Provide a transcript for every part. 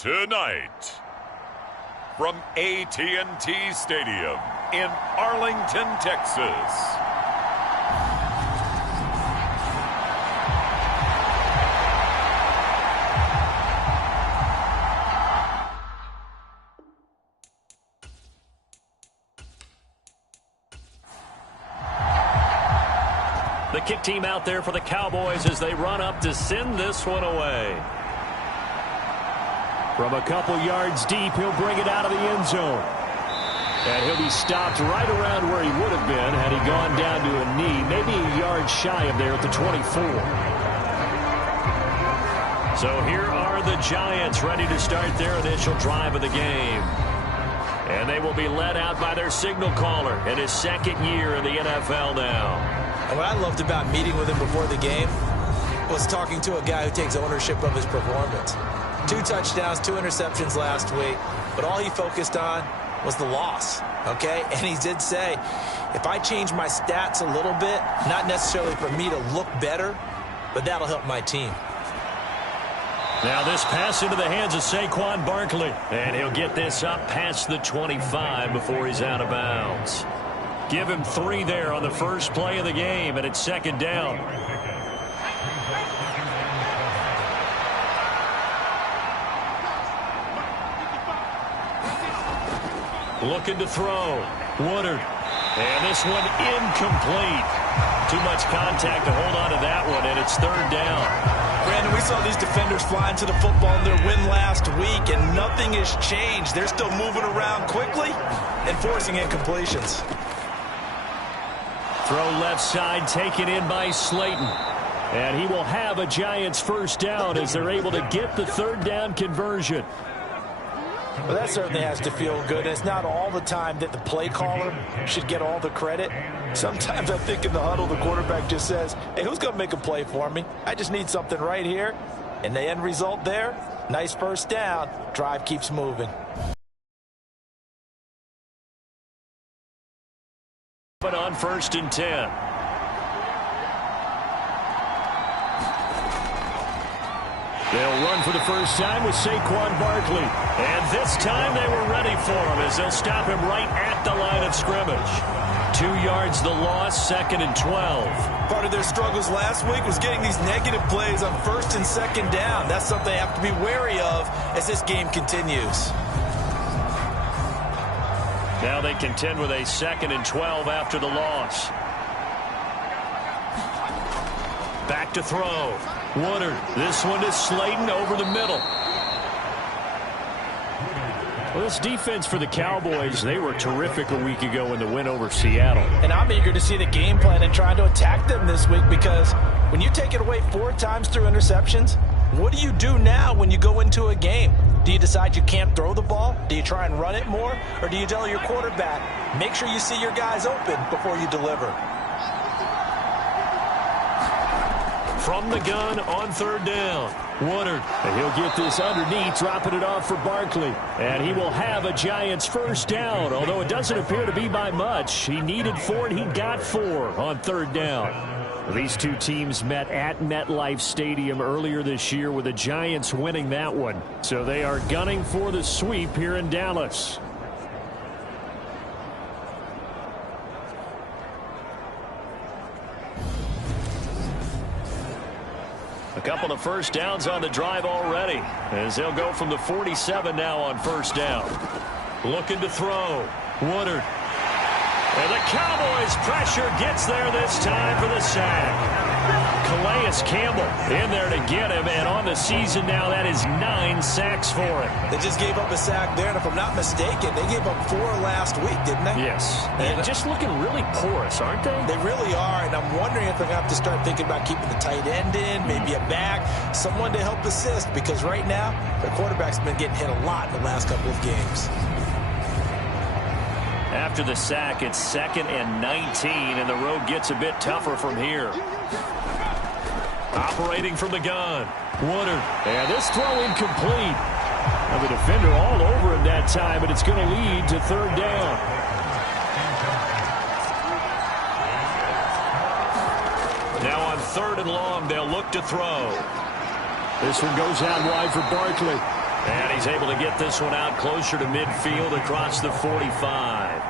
Tonight, from AT&T Stadium in Arlington, Texas. The kick team out there for the Cowboys as they run up to send this one away. From a couple yards deep, he'll bring it out of the end zone. And he'll be stopped right around where he would have been had he gone down to a knee, maybe a yard shy of there at the 24. So here are the Giants ready to start their initial drive of the game. And they will be led out by their signal caller in his second year in the NFL now. And what I loved about meeting with him before the game was talking to a guy who takes ownership of his performance. 2 touchdowns, 2 interceptions last week, but all he focused on was the loss, okay? And he did say, if I change my stats a little bit, not necessarily for me to look better, but that'll help my team. Now this pass into the hands of Saquon Barkley, and he'll get this up past the 25 before he's out of bounds. Give him 3 there on the first play of the game, and it's second down. Looking to throw. Woodard. And this one incomplete. Too much contact to hold on to that one, and it's third down. Brandon, we saw these defenders flying to the football in their win last week, and nothing has changed. They're still moving around quickly and forcing incompletions. Throw left side, taken in by Slayton. And he will have a Giants first down as they're able to get the third down conversion. Well, that certainly has to feel good. It's not all the time that the play caller should get all the credit. Sometimes I think in the huddle, the quarterback just says, hey, who's going to make a play for me? I just need something right here. And the end result there, nice first down. Drive keeps moving. But on 1st and 10. They'll run for the first time with Saquon Barkley. And this time they were ready for him as they'll stop him right at the line of scrimmage. 2 yards the loss, 2nd and 12. Part of their struggles last week was getting these negative plays on 1st and 2nd down. That's something they have to be wary of as this game continues. Now they contend with a 2nd and 12 after the loss. Back to throw. Woodard. This one to Slayton over the middle. Well, this defense for the Cowboys, they were terrific a week ago in the win over Seattle. And I'm eager to see the game plan and trying to attack them this week, because when you take it away 4 times through interceptions, what do you do now when you go into a game? Do you decide you can't throw the ball? Do you try and run it more? Or do you tell your quarterback, make sure you see your guys open before you deliver? From the gun on 3rd down. Woodard. And he'll get this underneath, dropping it off for Barkley. And he will have a Giants first down, although it doesn't appear to be by much. He needed 4, and he got 4 on 3rd down. These two teams met at MetLife Stadium earlier this year, with the Giants winning that one. So they are gunning for the sweep here in Dallas. A couple of first downs on the drive already, as they'll go from the 47 now on 1st down. Looking to throw. Woodard. And the Cowboys pressure gets there this time for the sack. Calais Campbell in there to get him, and on the season now, that is 9 sacks for him. They just gave up a sack there, and if I'm not mistaken, they gave up 4 last week, didn't they? Yes. And just looking really porous, aren't they? They really are, and I'm wondering if they're going to have to start thinking about keeping the tight end in, maybe a back, someone to help assist, because right now, their quarterback's been getting hit a lot in the last couple of games. After the sack, it's 2nd and 19, and the road gets a bit tougher from here. Operating from the gun. Woodard. And this throw incomplete. Now the defender all over him that time, but it's going to lead to 3rd down. Now on 3rd and long, they'll look to throw. This one goes out wide for Barkley. And he's able to get this one out closer to midfield across the 45.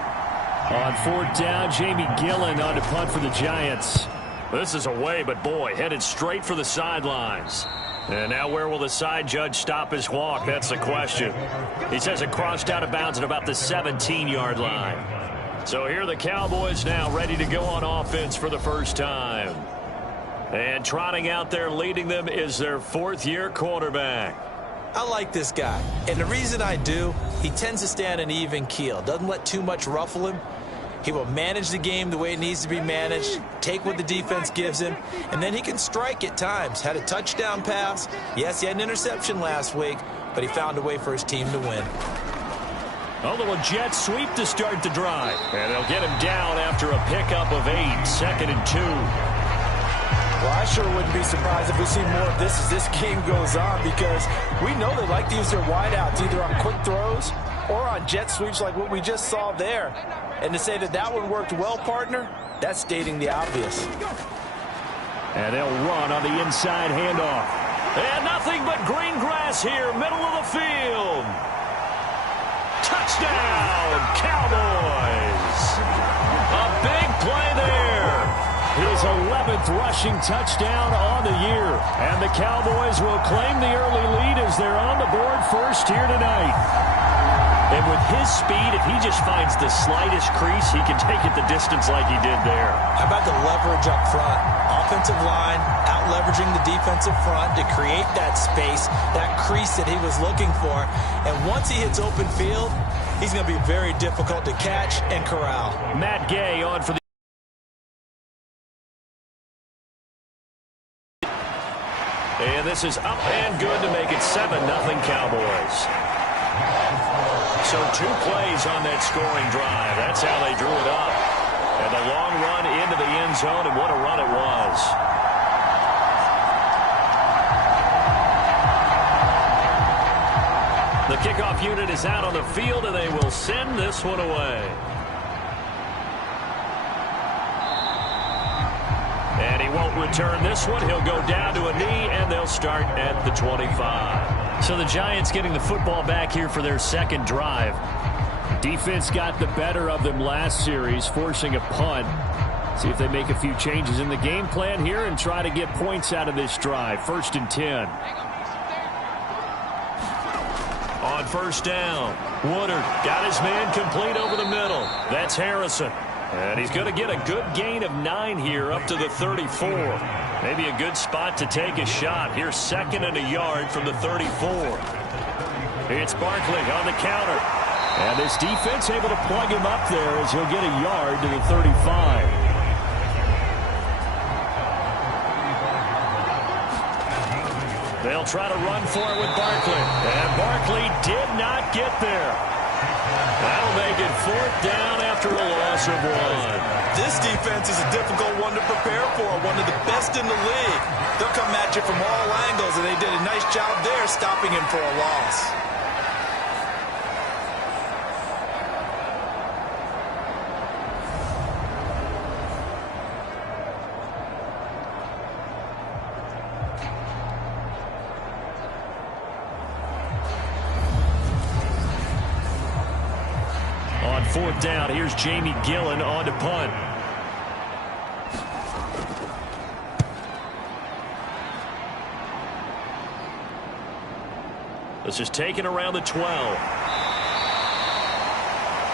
On 4th down, Jamie Gillen on to punt for the Giants. This is away, but boy, headed straight for the sidelines. And now where will the side judge stop his walk? That's the question. He says it crossed out of bounds at about the 17-yard line. So here are the Cowboys now ready to go on offense for the first time. And trotting out there leading them is their 4th-year quarterback. I like this guy. And the reason I do, he tends to stay on an even keel. Doesn't let too much ruffle him. He will manage the game the way it needs to be managed, take what the defense gives him, and then he can strike at times. Had a touchdown pass. Yes, he had an interception last week, but he found a way for his team to win. A little jet sweep to start the drive. And they'll get him down after a pickup of 8, 2nd and 2. Well, I sure wouldn't be surprised if we see more of this as this game goes on, because we know they like to use their wideouts either on quick throws or on jet sweeps like what we just saw there. And to say that that one worked well, partner, that's stating the obvious. And they'll run on the inside handoff. And nothing but green grass here, middle of the field. Touchdown, Cowboys. A big play there. His 11th rushing touchdown on the year. And the Cowboys will claim the early lead as they're on the board first here tonight. And with his speed, if he just finds the slightest crease, he can take it the distance like he did there. How about the leverage up front? Offensive line out-leveraging the defensive front to create that space, that crease that he was looking for. And once he hits open field, he's going to be very difficult to catch and corral. Matt Gay on for the... And this is up and good to make it 7-0 Cowboys. So 2 plays on that scoring drive. That's how they drew it up. And the long run into the end zone, and what a run it was. The kickoff unit is out on the field, and they will send this one away. And he won't return this one. He'll go down to a knee, and they'll start at the 25. So the Giants getting the football back here for their 2nd drive. Defense got the better of them last series, forcing a punt. See if they make a few changes in the game plan here and try to get points out of this drive. 1st and 10. On 1st down, Woodard got his man complete over the middle. That's Harrison. And he's going to get a good gain of 9 here up to the 34. Maybe a good spot to take a shot. Here's 2nd and a yard from the 34. It's Barkley on the counter. And this defense able to plug him up there as he'll get a yard to the 35. They'll try to run for it with Barkley. And Barkley did not get there. That'll make it 4th down after a loss of 1. This defense is a difficult one to prepare for, one of the best in the league. They'll come at you from all angles, and they did a nice job there stopping him for a loss. On 4th down, here's Jamie Gillen on to punt. This is taken around the 12.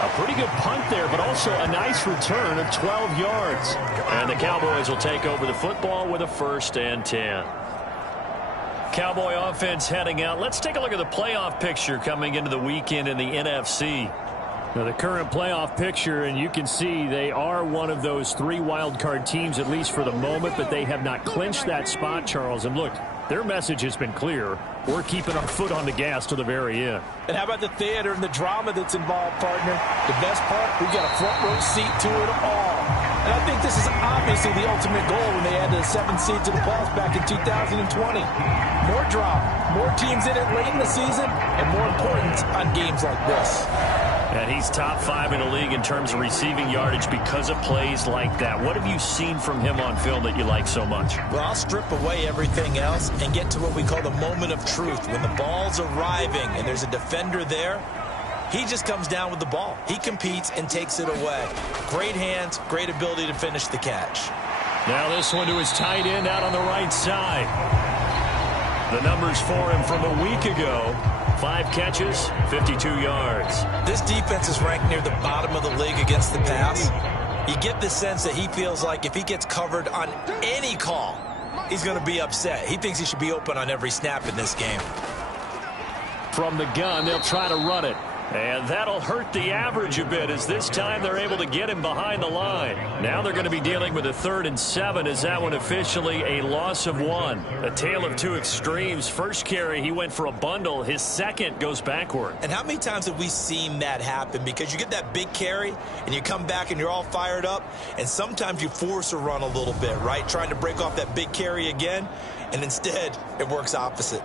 A pretty good punt there, but also a nice return of 12 yards. And the Cowboys will take over the football with a 1st and 10. Cowboy offense heading out. Let's take a look at the playoff picture coming into the weekend in the NFC. Now the current playoff picture, and you can see they are one of those 3 wild card teams, at least for the moment, but they have not clinched that spot, Charles. And look, their message has been clear. We're keeping our foot on the gas to the very end. And how about the theater and the drama that's involved, partner? The best part, we got a front row seat to it all. And I think this is obviously the ultimate goal when they added the 7th seed to the playoffs back in 2020. More drama, more teams in it late in the season, and more importance on games like this. And he's top 5 in the league in terms of receiving yardage because of plays like that. What have you seen from him on film that you like so much? Well, I'll strip away everything else and get to what we call the moment of truth. When the ball's arriving and there's a defender there, he just comes down with the ball. He competes and takes it away. Great hands, great ability to finish the catch. Now this one to his tight end out on the right side. The numbers for him from a week ago. 5 catches, 52 yards. This defense is ranked near the bottom of the league against the pass. You get the sense that he feels like if he gets covered on any call, he's going to be upset. He thinks he should be open on every snap in this game. From the gun, they'll try to run it. And that'll hurt the average a bit as this time they're able to get him behind the line. Now they're going to be dealing with a 3rd and 7 as that one officially a loss of 1. A tale of 2 extremes. First carry, he went for a bundle. His second goes backward. And how many times have we seen that happen? Because you get that big carry and you come back and you're all fired up. And sometimes you force a run a little bit, right? Trying to break off that big carry again. And instead, it works opposite.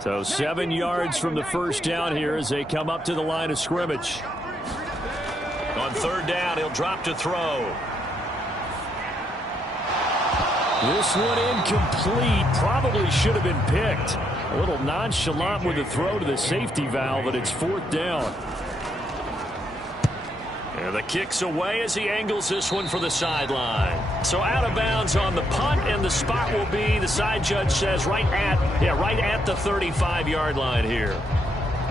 So 7 yards from the first down here as they come up to the line of scrimmage. On 3rd down, he'll drop to throw. This one incomplete. Probably should have been picked. A little nonchalant with the throw to the safety valve, but it's 4th down. And the kick's away as he angles this one for the sideline. So out of bounds on the punt, and the spot will be, the side judge says, right at the 35-yard line here.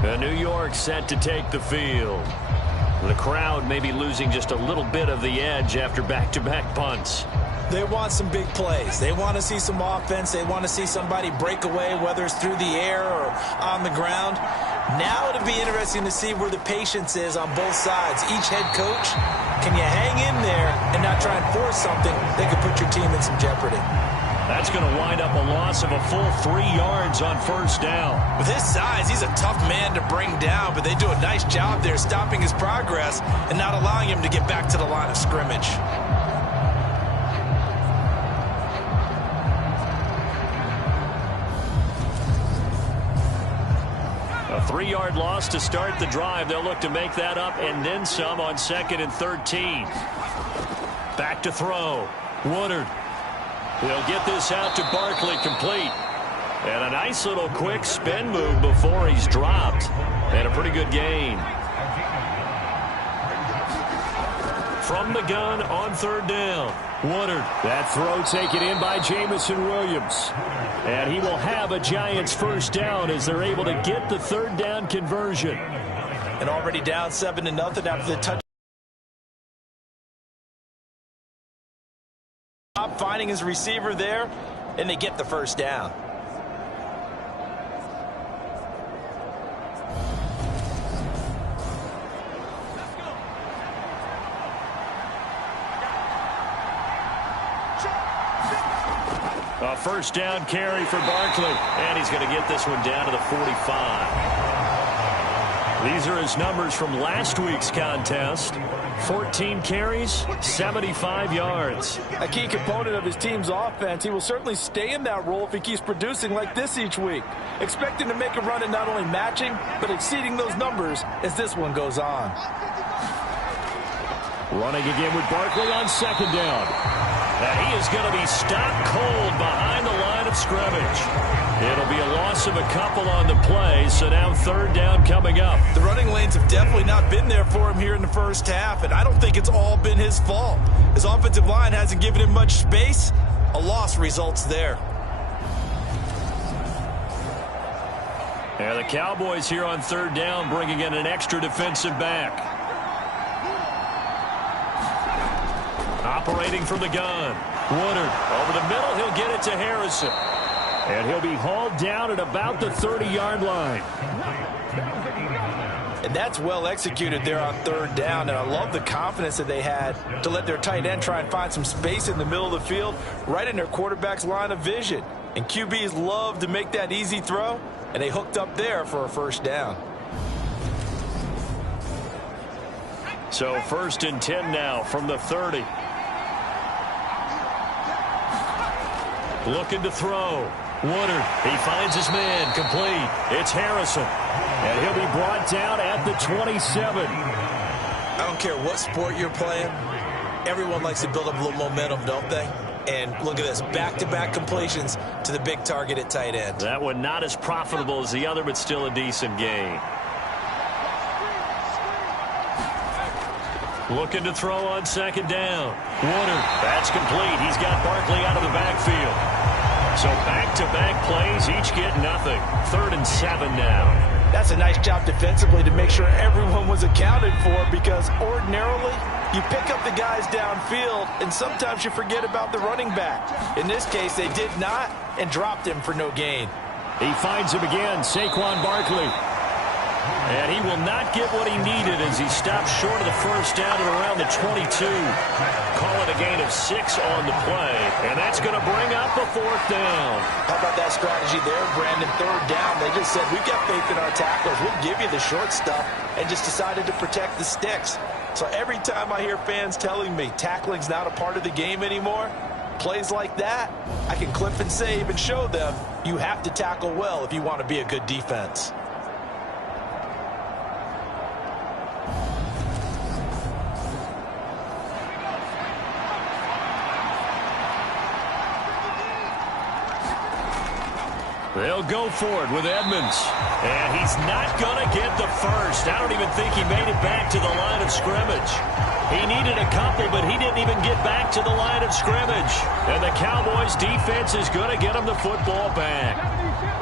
And New York set to take the field. The crowd may be losing just a little bit of the edge after back-to-back punts. They want some big plays. They want to see some offense. They want to see somebody break away, whether it's through the air or on the ground. Now it'll be interesting to see where the patience is on both sides. Each head coach, can you hang in there and not try and force something that could put your team in some jeopardy? That's going to wind up a loss of a full 3 yards on 1st down. With his size, he's a tough man to bring down, but they do a nice job there stopping his progress and not allowing him to get back to the line of scrimmage. A 3-yard loss to start the drive. They'll look to make that up and then some on 2nd and 13. Back to throw. Woodard. He'll get this out to Barkley, complete. And a nice little quick spin move before he's dropped. And a pretty good gain. From the gun on 3rd down. Woodard. That throw taken in by Jamison Williams. And he will have a Giants 1st down as they're able to get the 3rd down conversion. And already down 7-0 after the touch. Finding his receiver there, and they get the 1st down. A 1st down carry for Barkley, and he's going to get this one down to the 45. These are his numbers from last week's contest. 14 carries, 75 yards. A key component of his team's offense. He will certainly stay in that role if he keeps producing like this each week. Expecting to make a run at not only matching, but exceeding those numbers as this one goes on. Running again with Barkley on 2nd down. And he is going to be stopped cold behind the line of scrimmage. It'll be a loss of a couple on the play, so now 3rd down coming up. The running lanes have definitely not been there for him here in the 1st half, and I don't think it's all been his fault. His offensive line hasn't given him much space. A loss results there. And the Cowboys here on 3rd down bringing in an extra defensive back. Operating from the gun. Woodard over the middle. He'll get it to Harrison. And he'll be hauled down at about the 30-yard line. And that's well executed there on 3rd down. And I love the confidence that they had to let their tight end try and find some space in the middle of the field, right in their quarterback's line of vision. And QBs love to make that easy throw, and they hooked up there for a 1st down. So 1st and 10 now from the 30. Looking to throw. Woodard, he finds his man, complete. It's Harrison, and he'll be brought down at the 27. I don't care what sport you're playing. Everyone likes to build up a little momentum, don't they? And look at this, back-to-back completions to the big target at tight end. That one not as profitable as the other, but still a decent gain. Looking to throw on second down. Woodard, that's complete. He's got Barkley out of the backfield. So back-to-back plays, each get nothing. 3rd and 7 now. That's a nice job defensively to make sure everyone was accounted for, because ordinarily you pick up the guys downfield and sometimes you forget about the running back. In this case, they did not and dropped him for no gain. He finds him again, Saquon Barkley. And he will not get what he needed as he stops short of the first down at around the 22. Call it a gain of 6 on the play. And that's going to bring up a 4th down. How about that strategy there, Brandon? 3rd down. They just said, we've got faith in our tacklers. We'll give you the short stuff, and just decided to protect the sticks. So every time I hear fans telling me tackling's not a part of the game anymore, plays like that, I can clip and save and show them you have to tackle well if you want to be a good defense. They'll go for it with Edmonds. And he's not going to get the first. I don't even think he made it back to the line of scrimmage. He needed a couple, but he didn't even get back to the line of scrimmage. And the Cowboys defense is going to get him the football back.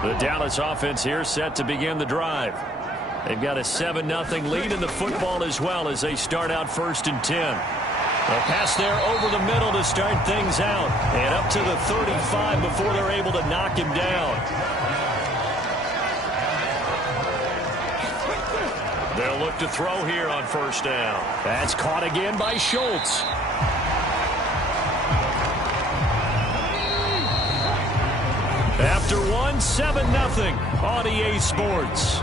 The Dallas offense here set to begin the drive. They've got a 7-0 lead in the football as well as they start out 1st and 10. A pass there over the middle to start things out. And up to the 35 before they're able to knock him down. They'll look to throw here on 1st down. That's caught again by Schultz. After one, 7-0 on EA Sports.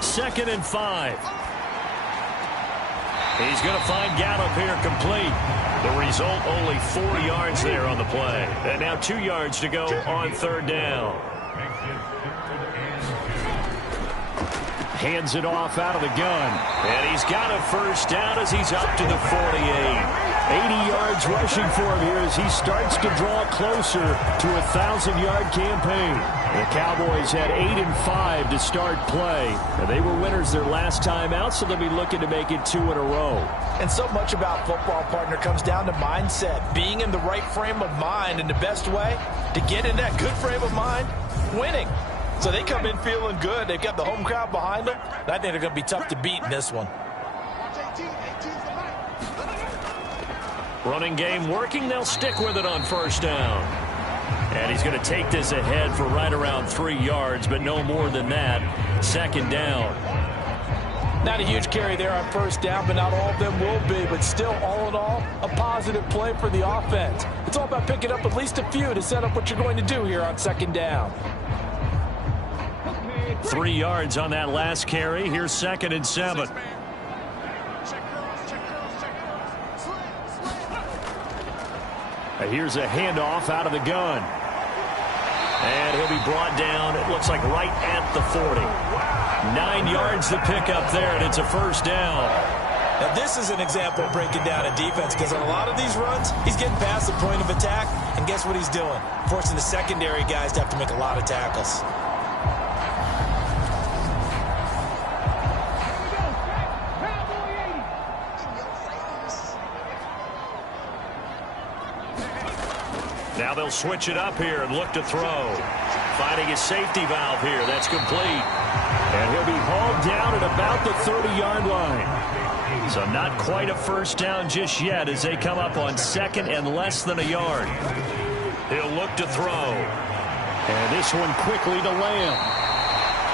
Second and 5. He's going to find Gallup here complete. The result, only 4 yards there on the play. And now 2 yards to go on 3rd down. Hands it off out of the gun. And he's got a 1st down as he's up to the 48. 80 yards rushing for him here as he starts to draw closer to a 1,000-yard campaign. The Cowboys had 8 and 5 to start play. And they were winners their last time out, so they'll be looking to make it 2 in a row. And so much about football, partner, comes down to mindset. Being in the right frame of mind, and the best way to get in that good frame of mind, winning. So they come in feeling good. They've got the home crowd behind them. I think they're going to be tough to beat in this one. Running game working. They'll stick with it on 1st down. And he's going to take this ahead for right around 3 yards, but no more than that. 2nd down. Not a huge carry there on 1st down, but not all of them will be. But still, all in all, a positive play for the offense. It's all about picking up at least a few to set up what you're going to do here on 2nd down. 3 yards on that last carry. Here's 2nd and 7. Here's a handoff out of the gun. And he'll be brought down, it looks like right at the 40. 9 yards to pick up there, and it's a 1st down. Now, this is an example of breaking down a defense, because on a lot of these runs, he's getting past the point of attack, and guess what he's doing? Forcing the secondary guys to have to make a lot of tackles. Now they'll switch it up here and look to throw. Finding his safety valve here. That's complete. And he'll be hauled down at about the 30-yard line. So not quite a 1st down just yet as they come up on 2nd and less than a yard. He'll look to throw. And this one quickly to Lamb.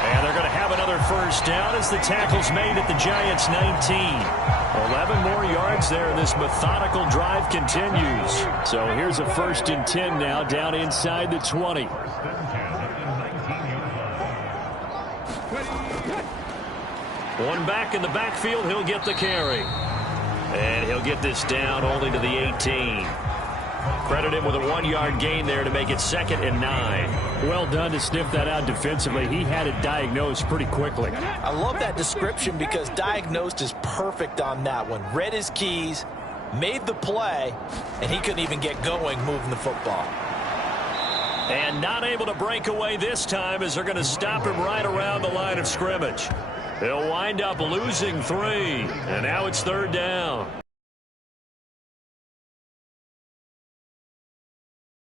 And they're going to have another first down as the tackle's made at the Giants' 19. 11 more yards there, and this methodical drive continues. So here's a 1st and 10 now, down inside the 20. One back in the backfield, he'll get the carry. And he'll get this down only to the 18. Credit him with a 1-yard gain there to make it 2nd and 9. Well done to sniff that out defensively. He had it diagnosed pretty quickly. I love that description because diagnosed is perfect on that one. Read his keys, made the play, and he couldn't even get going moving the football. And not able to break away this time as they're going to stop him right around the line of scrimmage. He'll wind up losing 3, and now it's 3rd down.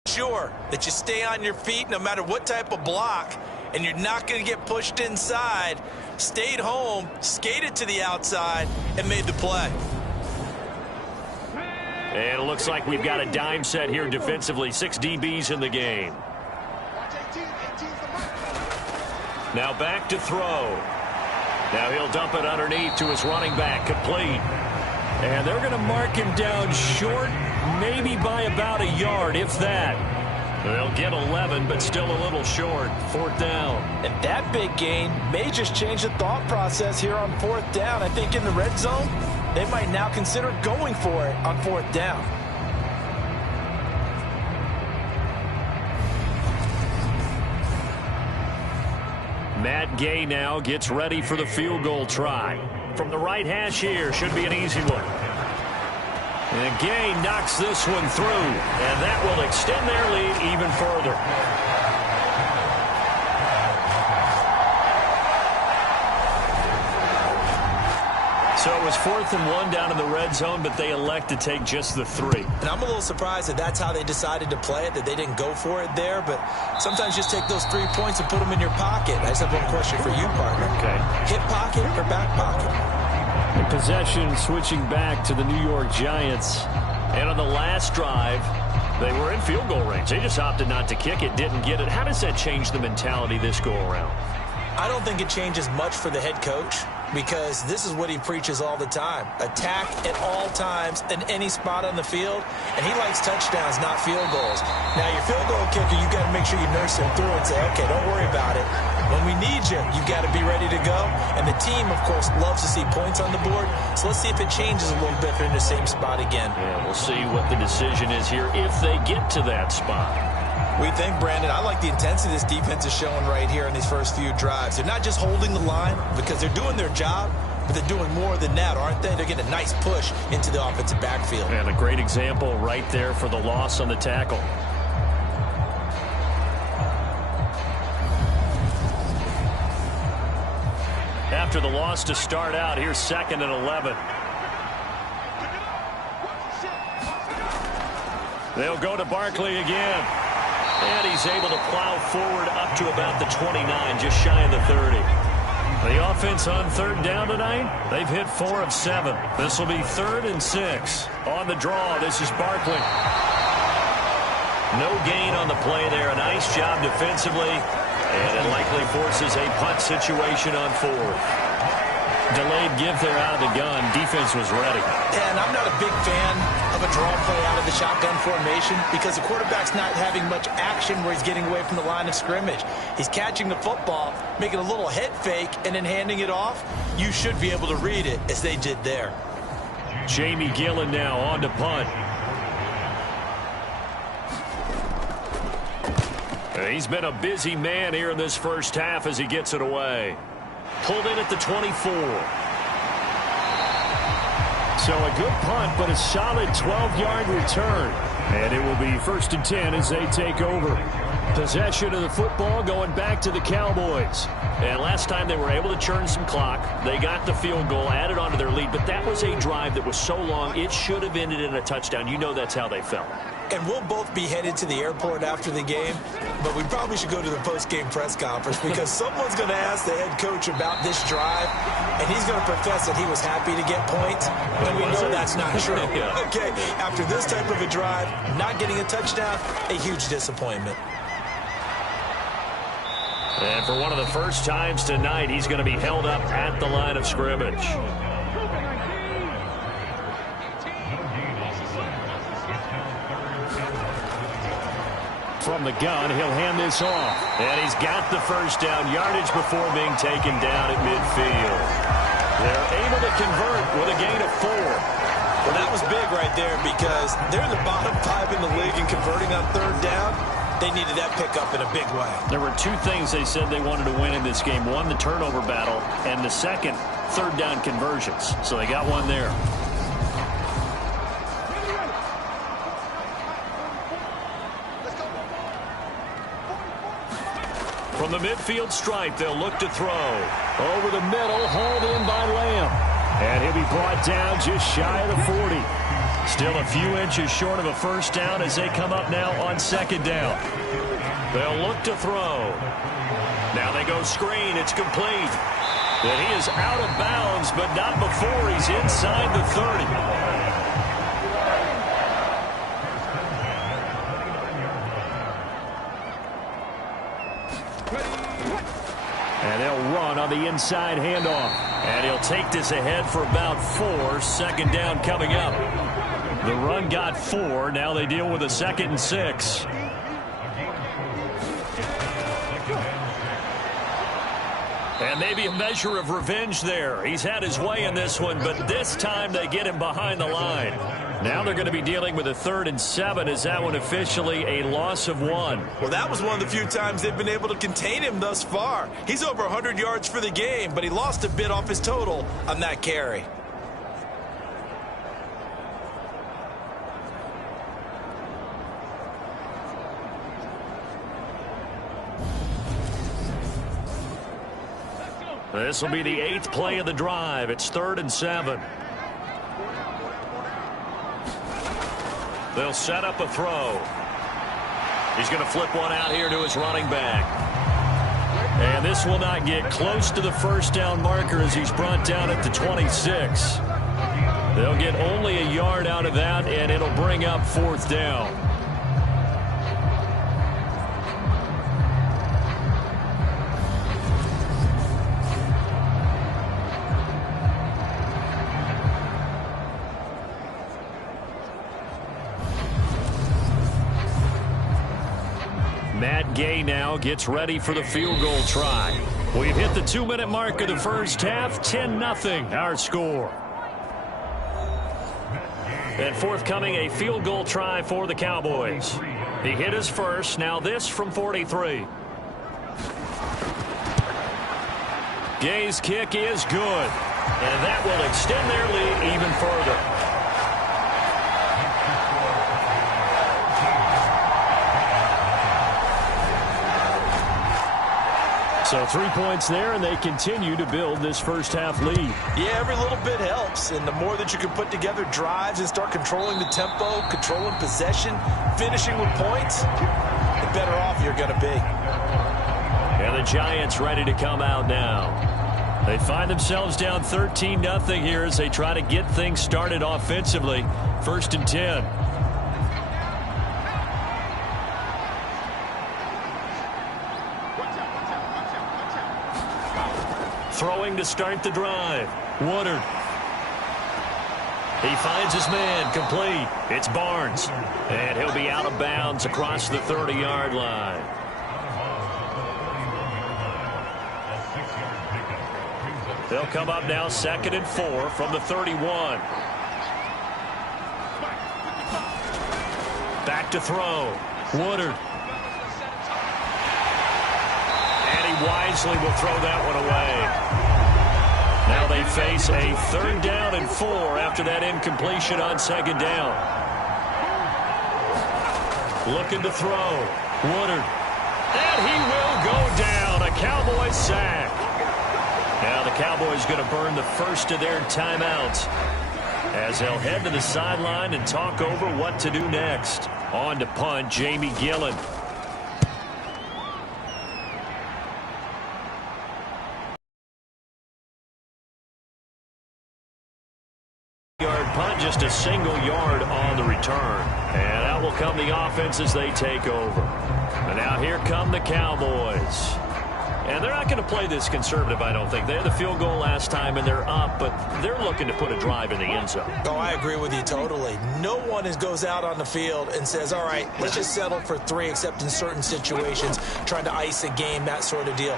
Sure that you stay on your feet no matter what type of block, and you're not going to get pushed inside. Stayed home, skated to the outside, and made the play. And it looks like we've got a dime set here defensively. 6 DBs in the game. Now back to throw. Now he'll dump it underneath to his running back, complete. And they're going to mark him down short, maybe by about a yard, if that. They'll get 11, but still a little short. 4th down. And that big gain may just change the thought process here on 4th down. I think in the red zone, they might now consider going for it on 4th down. Matt Gay now gets ready for the field goal try. From the right hash here, should be an easy one. And Gay knocks this one through, and that will extend their lead even further. So it was 4th and 1 down in the red zone, but they elect to take just the 3. And I'm a little surprised that that's how they decided to play it, that they didn't go for it there. But sometimes just take those 3 points and put them in your pocket. I just have one question for you, partner. Okay. Hip pocket or back pocket? In possession switching back to the New York Giants. And on the last drive, they were in field goal range. They just opted not to kick it, didn't get it. How does that change the mentality this go around? I don't think it changes much for the head coach, because this is what he preaches all the time. Attack at all times in any spot on the field, and he likes touchdowns, not field goals. Now, your field goal kicker, you got to make sure you nurse him through and say, okay, don't worry about it. When we need you, you got to be ready to go. And the team, of course, loves to see points on the board, so let's see if it changes a little bit if they're in the same spot again. Yeah, we'll see what the decision is here if they get to that spot. We think, Brandon, I like the intensity this defense is showing right here in these first few drives. They're not just holding the line because they're doing their job, but they're doing more than that, aren't they? They're getting a nice push into the offensive backfield. And a great example right there for the loss on the tackle. After the loss to start out, here's 2nd and 11. They'll go to Barkley again. And he's able to plow forward up to about the 29, just shy of the 30. The offense on 3rd down tonight, they've hit 4 of 7. This will be 3rd and 6. On the draw, this is Barkley. No gain on the play there. A nice job defensively. And it likely forces a punt situation on 4th. Delayed give there out of the gun. Defense was ready. And I'm not a big fan of a draw play out of the shotgun formation because the quarterback's not having much action where he's getting away from the line of scrimmage. He's catching the football, making a little head fake, and then handing it off. You should be able to read it as they did there. Jamie Gillen now on to punt. He's been a busy man here in this first half as he gets it away. Pulled in at the 24. So a good punt, but a solid 12-yard return. And it will be 1st and 10 as they take over. Possession of the football going back to the Cowboys. And last time they were able to churn some clock. They got the field goal, added on to their lead. But that was a drive that was so long, it should have ended in a touchdown. You know that's how they felt. And we'll both be headed to the airport after the game, but we probably should go to the post-game press conference because someone's going to ask the head coach about this drive, and he's going to profess that he was happy to get points, and we know that's not true. Yeah. Okay, after this type of a drive, not getting a touchdown, a huge disappointment. And for one of the first times tonight, he's going to be held up at the line of scrimmage. From the gun, he'll hand this off. And he's got the first down yardage before being taken down at midfield. They're able to convert with a gain of 4. Well, that was big right there because they're in the bottom 5 in the league and converting on third down. They needed that pickup in a big way. There were 2 things they said they wanted to win in this game. One, the turnover battle, and the second, third down conversions. So they got one there. From the midfield stripe, they'll look to throw. Over the middle, hauled in by Lamb. And he'll be brought down just shy of the 40. Still a few inches short of a first down as they come up now on second down. They'll look to throw. Now they go screen. It's complete. But he is out of bounds, but not before he's inside the 30. And they'll run on the inside handoff. And he'll take this ahead for about 4. Second down coming up. The run got 4. Now they deal with a 2nd and 6. And maybe a measure of revenge there. He's had his way in this one, but this time they get him behind the line. Now they're going to be dealing with a 3rd and 7. Is that one officially a loss of 1? Well, that was one of the few times they've been able to contain him thus far. He's over 100 yards for the game, but he lost a bit off his total on that carry. This will be the 8th play of the drive. It's 3rd and 7. They'll set up a throw. He's going to flip one out here to his running back. And this will not get close to the first down marker as he's brought down at the 26. They'll get only a yard out of that, and it'll bring up 4th down. Matt Gay now gets ready for the field goal try. We've hit the 2-minute mark of the first half. 10-0 our score. And forthcoming, a field goal try for the Cowboys. He hit his first. Now this from 43. Gay's kick is good. And that will extend their lead even further. So 3 points there, and they continue to build this first half lead. Yeah, every little bit helps, and the more that you can put together drives and start controlling the tempo, controlling possession, finishing with points, the better off you're going to be. And the Giants ready to come out now. They find themselves down 13-0 here as they try to get things started offensively. 1st and 10. Throwing to start the drive. Woodard. He finds his man, complete. It's Barnes. And he'll be out of bounds across the 30-yard line. They'll come up now 2nd and 4 from the 31. Back to throw. Woodard. Wisely will throw that one away. Now they face a 3rd down and 4 after that incompletion on 2nd down. Looking to throw. Woodard. And he will go down. A Cowboys sack. Now the Cowboys going to burn the first of their timeouts as they'll head to the sideline and talk over what to do next. On to punt, Jamie Gillen. Punt, just a single yard on the return. And out will come the offense as they take over. And now here come the Cowboys. And they're not going to play this conservative, I don't think. They had the field goal last time, and they're up, but they're looking to put a drive in the end zone. Oh, I agree with you totally. No one goes out on the field and says, all right, let's just settle for 3, except in certain situations, trying to ice a game, that sort of deal.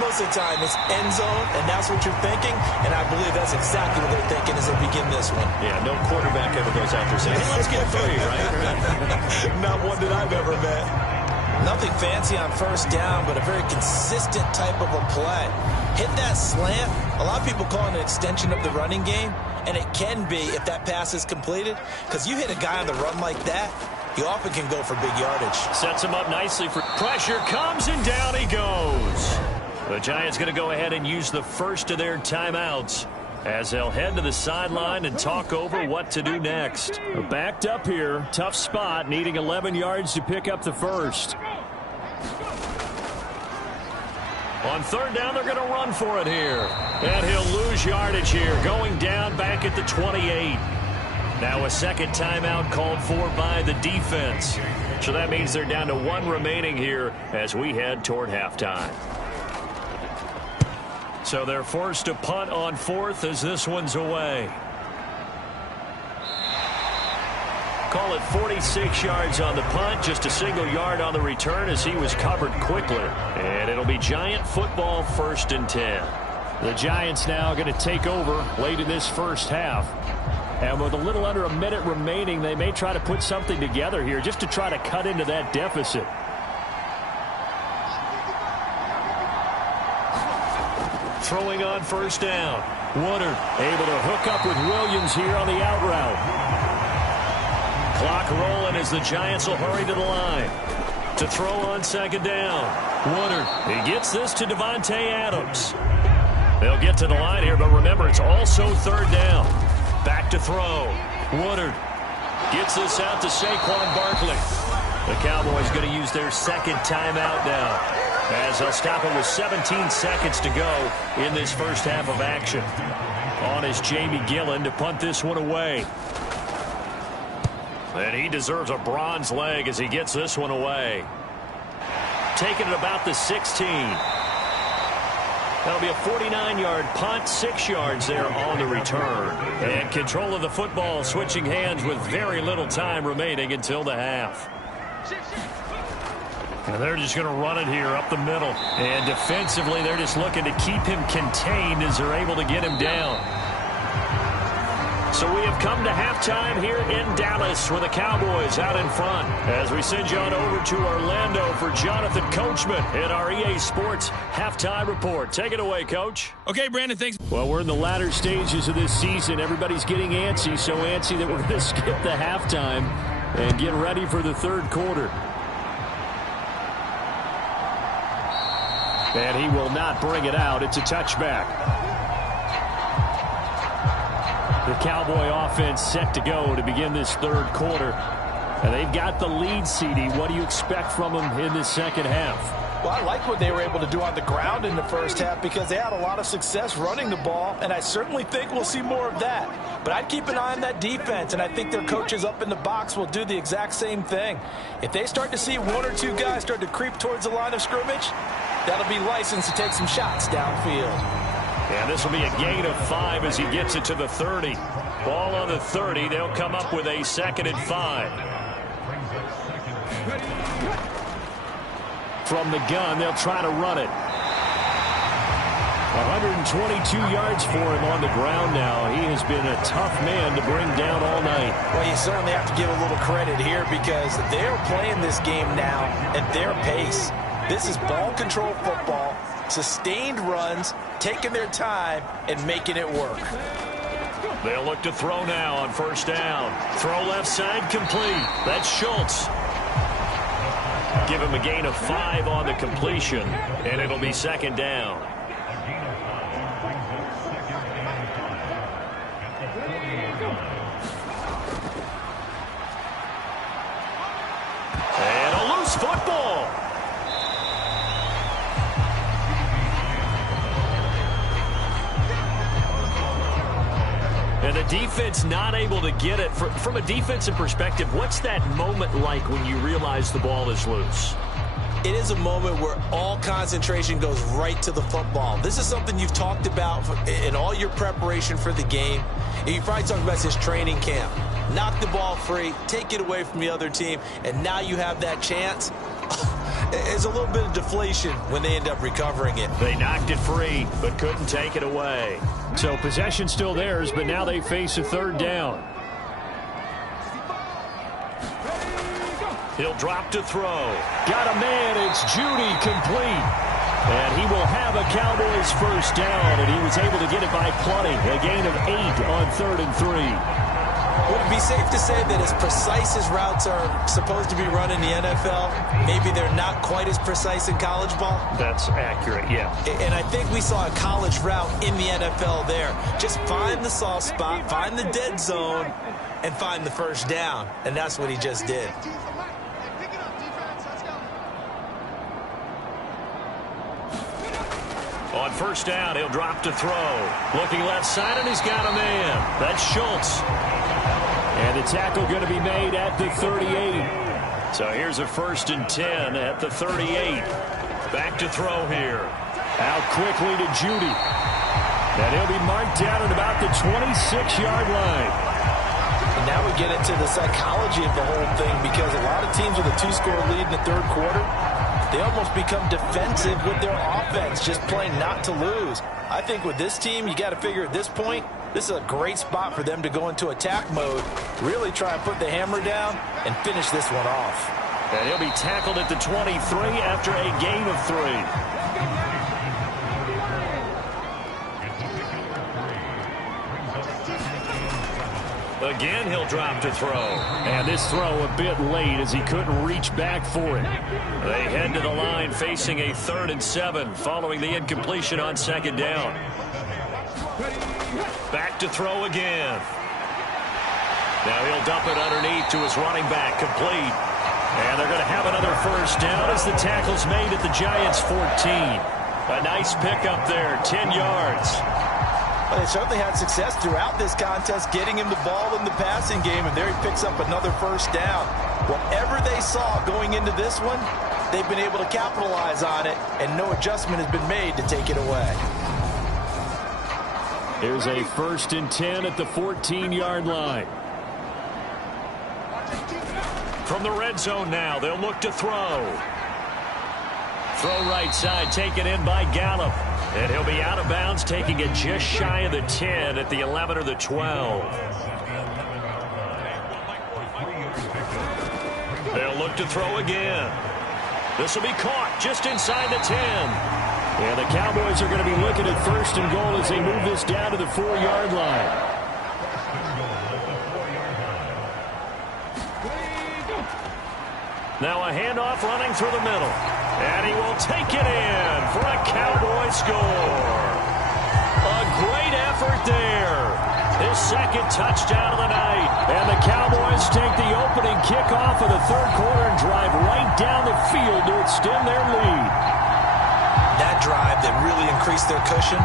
Most of the time, it's end zone, and that's what you're thinking, and I believe that's exactly what they're thinking as they begin this one. Yeah, no quarterback ever goes out there saying, hey, let's get 3, right? Not one that I've ever met. Nothing fancy on first down, but a very consistent type of a play. Hit that slant. A lot of people call it an extension of the running game, and it can be if that pass is completed, because you hit a guy on the run like that, he often can go for big yardage. Sets him up nicely for pressure. Comes and down he goes. The Giants going to go ahead and use the first of their timeouts as they'll head to the sideline and talk over what to do next. Backed up here. Tough spot, needing 11 yards to pick up the first. On third down, they're going to run for it here. And he'll lose yardage here, going down back at the 28. Now a second timeout called for by the defense. So that means they're down to 1 remaining here as we head toward halftime. So they're forced to punt on 4th as this one's away. Call it 46 yards on the punt, just a single yard on the return as he was covered quickly. And it'll be Giant football 1st and 10. The Giants now going to take over late in this first half. And with a little under a minute remaining, they may try to put something together here just to try to cut into that deficit. Throwing on first down. Woodard able to hook up with Williams here on the out route. Clock rolling as the Giants will hurry to the line. To throw on second down. Woodard, he gets this to Devontae Adams. They'll get to the line here, but remember, it's also third down. Back to throw. Woodard gets this out to Saquon Barkley. The Cowboys going to use their second timeout now, as they'll stop it with 17 seconds to go in this first half of action. On is Jamie Gillen to punt this one away. And he deserves a bronze leg as he gets this one away. Taking it about the 16. That'll be a 49-yard punt, 6 yards there on the return. And control of the football switching hands with very little time remaining until the half. And they're just going to run it here up the middle. And defensively, they're just looking to keep him contained as they're able to get him down. So we have come to halftime here in Dallas with the Cowboys out in front. As we send you on over to Orlando for Jonathan Coachman in our EA Sports Halftime Report. Take it away, Coach. Okay, Brandon, thanks. Well, we're in the latter stages of this season. Everybody's getting antsy, so antsy that we're going to skip the halftime and get ready for the third quarter. And he will not bring it out. It's a touchback. The Cowboy offense set to go to begin this third quarter. And they've got the lead, CD. What do you expect from them in this second half? Well, I like what they were able to do on the ground in the first half because they had a lot of success running the ball, and I certainly think we'll see more of that. But I'd keep an eye on that defense, and I think their coaches up in the box will do the exact same thing. If they start to see 1 or 2 guys start to creep towards the line of scrimmage, that'll be licensed to take some shots downfield. And this will be a gain of 5 as he gets it to the 30. Ball on the 30. They'll come up with a 2nd and 5. From the gun, they'll try to run it. 122 yards for him on the ground now. He has been a tough man to bring down all night. Well, you certainly have to give a little credit here because they're playing this game now at their pace. This is ball control football, sustained runs, taking their time, and making it work. They'll look to throw now on first down. Throw left side complete. That's Schultz. Give him a gain of 5 on the completion, and it'll be 2nd down. And a loose football. And the defense not able to get it. From a defensive perspective, what's that moment like when you realize the ball is loose? it is a moment where all concentration goes right to the football. This is something you've talked about in all your preparation for the game. And you probably talked about this training camp. Knock the ball free, take it away from the other team, and now you have that chance. It's a little bit of deflation when they end up recovering it. They knocked it free, but couldn't take it away. So possession still theirs, but now they face a third down. He'll drop to throw. Got a man. It's Judy, complete. And he will have a Cowboys first down, and he was able to get it by plenty. A gain of 8 on 3rd and 3. Would it be safe to say that as precise as routes are supposed to be run in the NFL, maybe they're not quite as precise in college ball? That's accurate, yeah. And I think we saw a college route in the NFL there. Just find the soft spot, find the dead zone, and find the first down. And that's what he just did. On first down, he'll drop to throw. Looking left side, and he's got a man. That's Schultz. And the tackle going to be made at the 38. So here's a 1st and 10 at the 38. Back to throw here. Out quickly to Judy. And he'll be marked down at about the 26-yard line. And now we get into the psychology of the whole thing, because a lot of teams with a 2-score lead in the third quarter, they almost become defensive with their offense, just playing not to lose. I think with this team, you got to figure at this point, this is a great spot for them to go into attack mode, really try and put the hammer down and finish this one off. And he'll be tackled at the 23 after a gain of 3. Again, he'll drop to throw. And this throw a bit late as he couldn't reach back for it. They head to the line facing a 3rd and 7 following the incompletion on 2nd down. Back to throw again. Now he'll dump it underneath to his running back, complete. And they're going to have another first down as the tackle's made at the Giants' 14. A nice pickup there, 10 yards. Well, they certainly had success throughout this contest getting him the ball in the passing game, and there he picks up another first down. Whatever they saw going into this one, they've been able to capitalize on it, and no adjustment has been made to take it away. Here's a 1st and 10 at the 14-yard line. From the red zone now, they'll look to throw. Throw right side, taken in by Gallup. And he'll be out of bounds, taking it just shy of the 10 at the 11 or the 12. They'll look to throw again. This will be caught just inside the 10. And the Cowboys are going to be looking at 1st and goal as they move this down to the 4-yard line. Now a handoff running through the middle. And he will take it in for a Cowboy score. A great effort there. His 2nd touchdown of the night. And the Cowboys take the opening kickoff of the 3rd quarter and drive right down the field to extend their lead. That drive that really increased their cushion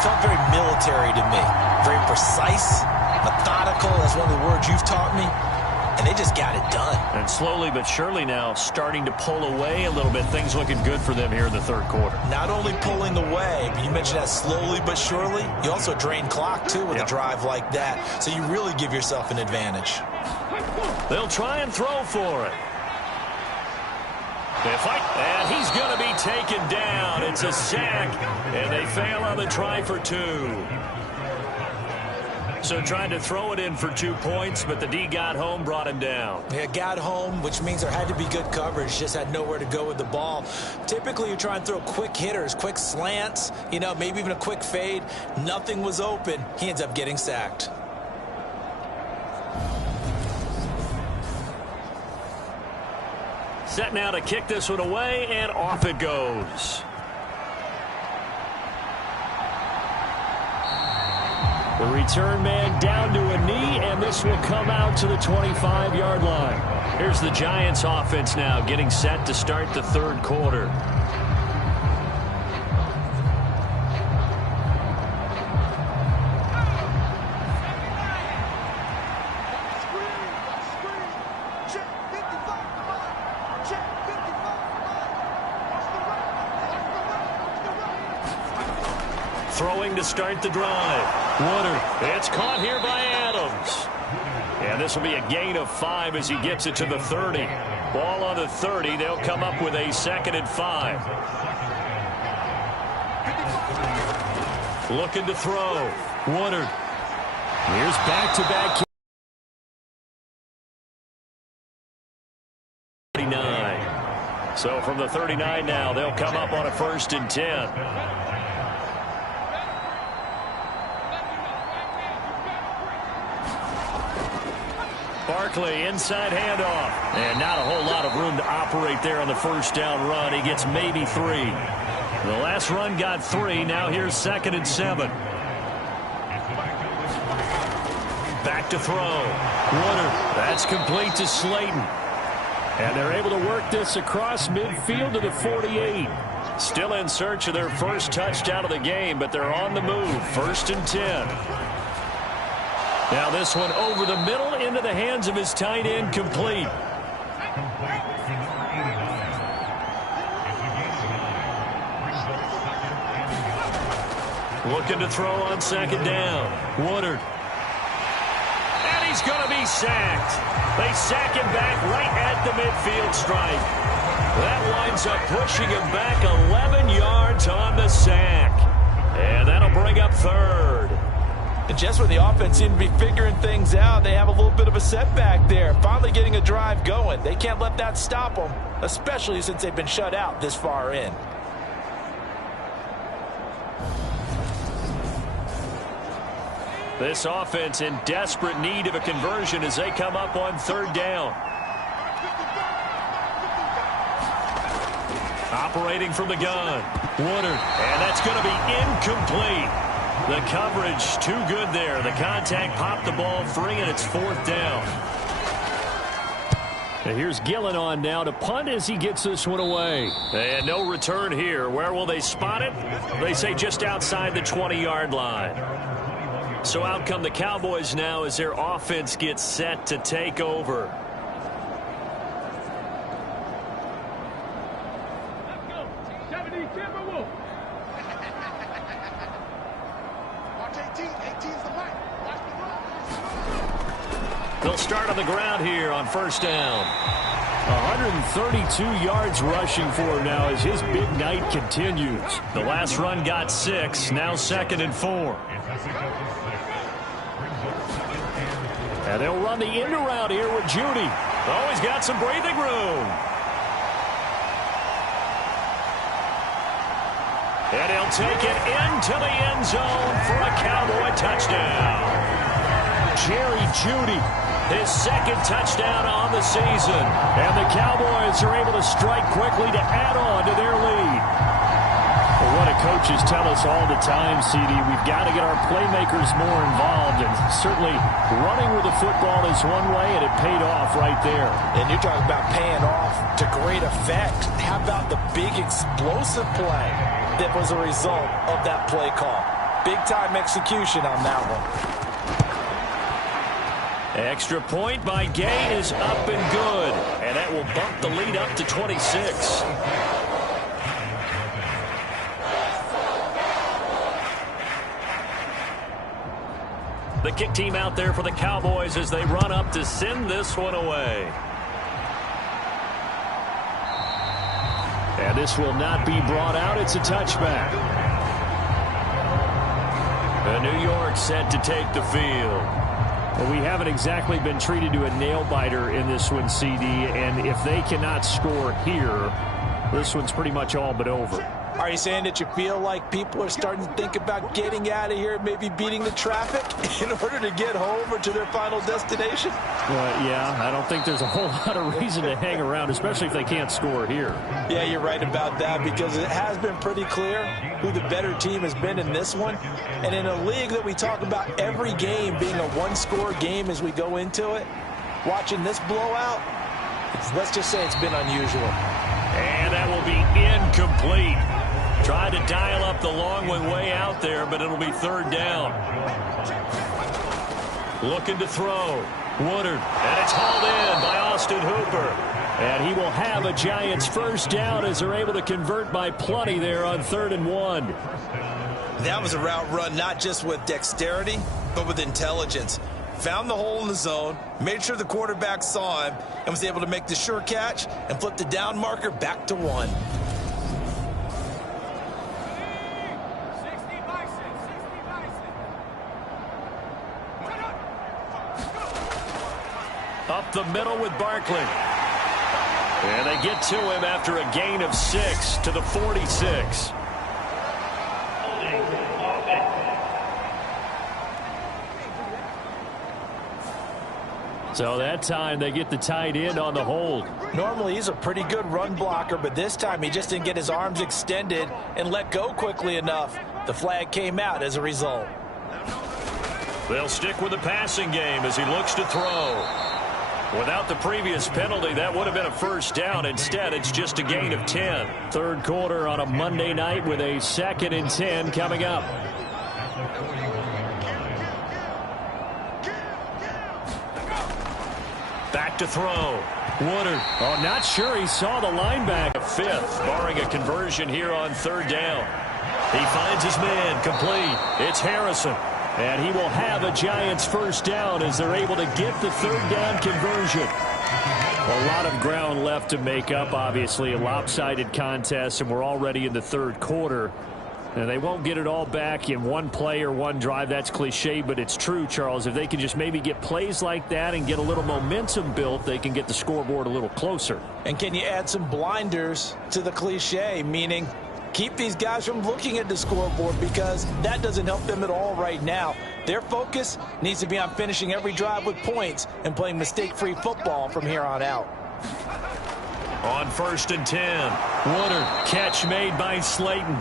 felt very military to me. Very precise, methodical, that's one of the words you've taught me. And they just got it done. And slowly but surely now starting to pull away a little bit. Things looking good for them here in the 3rd quarter. Not only pulling away, but you mentioned that slowly but surely. You also drain clock, too, with a drive like that. So you really give yourself an advantage. They'll try and throw for it. They fight, and he's going to be taken down. It's a sack, and they fail on the try for 2. So trying to throw it in for 2 points, but the D got home, brought him down. Yeah, got home, which means there had to be good coverage. Just had nowhere to go with the ball. Typically, you try and throw quick hitters, quick slants, you know, maybe even a quick fade. Nothing was open. He ends up getting sacked. Set now to kick this one away, and off it goes. The return man down to a knee, and this will come out to the 25-yard line. Here's the Giants offense now getting set to start the 3rd quarter. throwing to start the drive. Woodard. It's caught here by Adams. And this will be a gain of 5 as he gets it to the 30. Ball on the 30. They'll come up with a 2nd and 5. Looking to throw. Woodard. Here's back-to-back. 39. So from the 39 now, they'll come up on a 1st and 10. Barkley, inside handoff. And not a whole lot of room to operate there on the 1st down run. He gets maybe 3. The last run got 3. Now here's 2nd and 7. Back to throw. Woodard. That's complete to Slayton. And they're able to work this across midfield to the 48. Still in search of their first touchdown of the game, but they're on the move. 1st and 10. Now this one over the middle into the hands of his tight end, complete. Looking to throw on 2nd down. Woodard. And he's going to be sacked. They sack him back right at the midfield stripe. That winds up pushing him back 11 yards on the sack. And that'll bring up 3rd. And just when the offense seemed to be figuring things out, they have a little bit of a setback there. Finally getting a drive going. They can't let that stop them, especially since they've been shut out this far in. This offense in desperate need of a conversion as they come up on 3rd down. Operating from the gun. Woodard. And that's going to be incomplete. The coverage too good there. The contact popped the ball free, and it's 4th down. And here's Gillen on now to punt as he gets this one away. And no return here. Where will they spot it? They say just outside the 20-yard line. So out come the Cowboys now as their offense gets set to take over. Let's go. 70 Timberwolves. Watch 18. 18's the mic. Watch the run. They'll start on the ground here on 1st down. 132 yards rushing for him now as his big night continues. The last run got 6. Now 2nd and 4. And they'll run the end around here with Judy. Oh, he's got some breathing room. And he'll take it into the end zone for a Cowboy touchdown. Jerry Judy, his 2nd touchdown on the season. And the Cowboys are able to strike quickly to add on to their lead. Well, what do coaches tell us all the time, CD? We've got to get our playmakers more involved, and certainly running with the football is one way, and it paid off right there. And you're talking about paying off to great effect. How about the big explosive play that was a result of that play call? Big-time execution on that one. Extra point by Gay is up and good, and that will bump the lead up to 26. The kick team out there for the Cowboys as they run up to send this one away. And this will not be brought out. It's a touchback. New York set to take the field. Well, we haven't exactly been treated to a nail-biter in this one, CD, and if they cannot score here, this one's pretty much all but over. Are you saying that you feel like people are starting to think about getting out of here, maybe beating the traffic in order to get home or to their final destination? Yeah, I don't think there's a whole lot of reason to hang around, especially if they can't score here. Yeah, you're right about that, because it has been pretty clear who the better team has been in this one. And in a league that we talk about every game being a one-score game as we go into it, watching this blowout, let's just say it's been unusual. And that will be incomplete. Tried to dial up the long one way out there, but it'll be 3rd down. Looking to throw. Woodard. And it's hauled in by Austin Hooper. And he will have a Giants 1st down as they're able to convert by plenty there on 3rd and 1. That was a route run not just with dexterity, but with intelligence. Found the hole in the zone, made sure the quarterback saw him, and was able to make the sure catch and flip the down marker back to 1. Up the middle with Barkley. And they get to him after a gain of 6 to the 46. So that time they get the tight end on the hold. Normally he's a pretty good run blocker, but this time he just didn't get his arms extended and let go quickly enough. The flag came out as a result. They'll stick with the passing game as he looks to throw. Without the previous penalty, that would have been a first down. Instead, it's just a gain of 10. Third quarter on a Monday night with a 2nd and 10 coming up. Back to throw. Woodard. Oh, not sure he saw the linebacker. 5th, barring a conversion here on 3rd down. He finds his man complete. It's Harrison. And he will have a Giants first down as they're able to get the 3rd down conversion. A lot of ground left to make up, obviously. A lopsided contest, and we're already in the 3rd quarter. And they won't get it all back in one play or one drive. That's cliche, but it's true, Charles. If they can just maybe get plays like that and get a little momentum built, they can get the scoreboard a little closer. And can you add some blinders to the cliche, meaning keep these guys from looking at the scoreboard, because that doesn't help them at all right now. Their focus needs to be on finishing every drive with points and playing mistake-free football from here on out. On 1st and 10, Woodard, catch made by Slayton.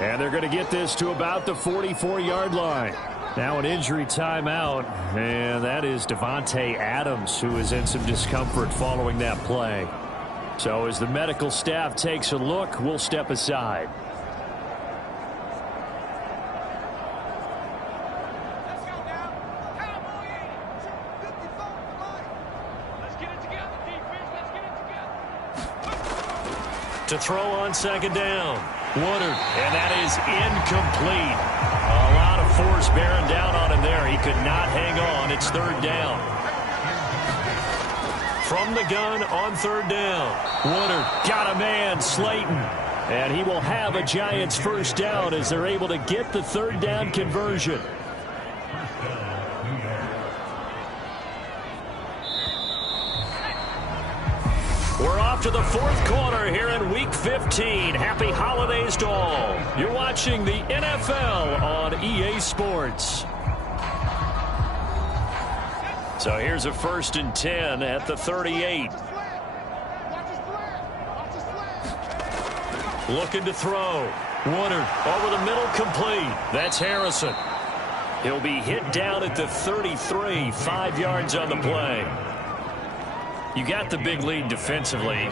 And they're going to get this to about the 44-yard line. Now an injury timeout, and that is Devontae Adams, who is in some discomfort following that play. So as the medical staff takes a look, we'll step aside. To throw on 2nd down. Woodard, and that is incomplete. A lot of force bearing down on him there. He could not hang on. It's 3rd down. From the gun on 3rd down. Woodard got a man, Slayton. And he will have a Giants first down as they're able to get the 3rd down conversion. We're off to the 4th quarter here in Week 15. Happy holidays to all. You're watching the NFL on EA Sports. So here's a 1st and 10 at the 38. Looking to throw. Woodard over the middle, complete. That's Harrison. He'll be hit down at the 33, 5 yards on the play. You got the big lead defensively,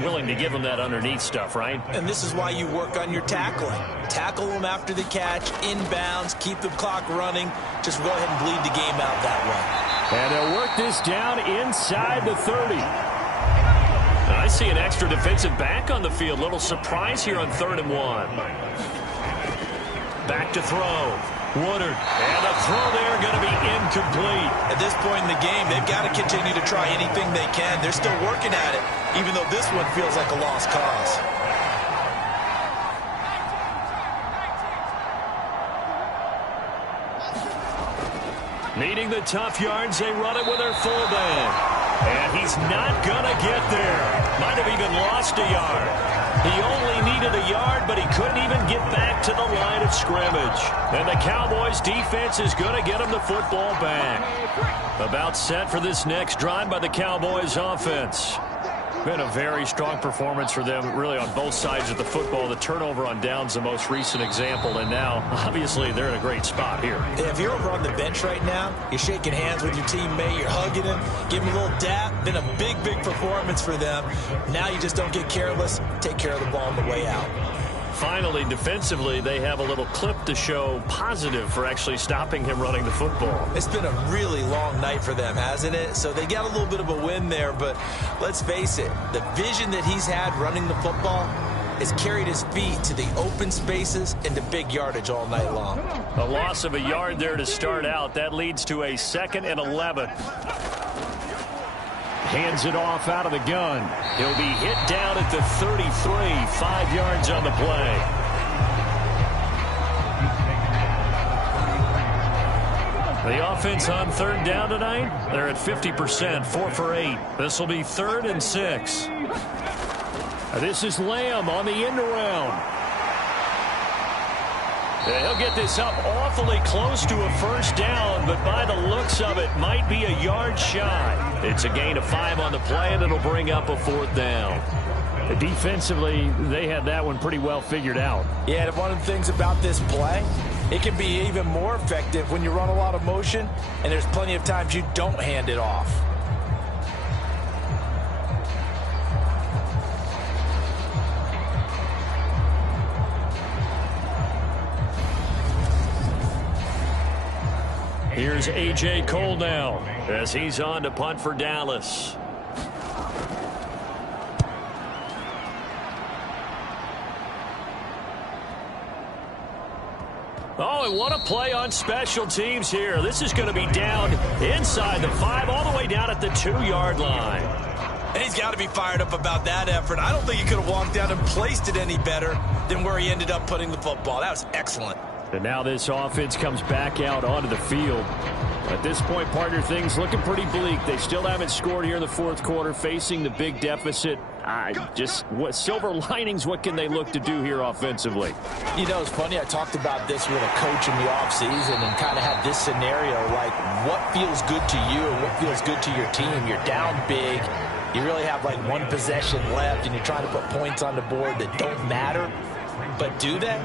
willing to give them that underneath stuff, right? And this is why you work on your tackling. Tackle them after the catch, inbounds, keep the clock running. Just go ahead and bleed the game out that way. And they'll work this down inside the 30. I see an extra defensive back on the field. Little surprise here on 3rd and 1. Back to throw. Woodard, and the throw there going to be incomplete. At this point in the game, they've got to continue to try anything they can. They're still working at it, even though this one feels like a lost cause. Needing the tough yards, they run it with their fullback. And he's not going to get there. Might have even lost a yard. He only needed a yard, but he couldn't even get back to the line of scrimmage. And the Cowboys defense is going to get him the football back. About set for this next drive by the Cowboys offense. Been a very strong performance for them, really, on both sides of the football. The turnover on downs, the most recent example, and now, obviously, they're in a great spot here. If you're over on the bench right now, you're shaking hands with your teammate, you're hugging him, giving him a little dap. Been a big, big performance for them. Now you just don't get careless. Take care of the ball on the way out. Finally, defensively, they have a little clip to show positive for actually stopping him running the football. It's been a really long night for them, hasn't it? So they got a little bit of a win there, but let's face it, the vision that he's had running the football, has carried his feet to the open spaces and the big yardage all night long. A loss of a yard there to start out. That leads to a 2nd and 11. Hands it off out of the gun. He'll be hit down at the 33, 5 yards on the play. The offense on 3rd down tonight, they're at 50%, 4 for 8. This will be 3rd and 6. This is Lamb on the end around. He'll get this up awfully close to a 1st down, but by the looks of it, might be a yard shy. It's a gain of 5 on the play, and it'll bring up a 4th down. Defensively, they had that one pretty well figured out. Yeah, and one of the things about this play, it can be even more effective when you run a lot of motion, and there's plenty of times you don't hand it off. Here's A.J. Cole now as he's on to punt for Dallas. Oh, and what a play on special teams here. This is going to be down inside the 5, all the way down at the 2-yard line. And he's got to be fired up about that effort. I don't think he could have walked down and placed it any better than where he ended up putting the football. That was excellent. And now this offense comes back out onto the field. At this point, partner, things looking pretty bleak. They still haven't scored here in the 4th quarter, facing the big deficit. What silver linings, what can they look to do here offensively? You know, it's funny, I talked about this with a coach in the offseason and kind of had this scenario, like what feels good to you and what feels good to your team. You're down big. You really have like 1 possession left, and you're trying to put points on the board that don't matter. But do they?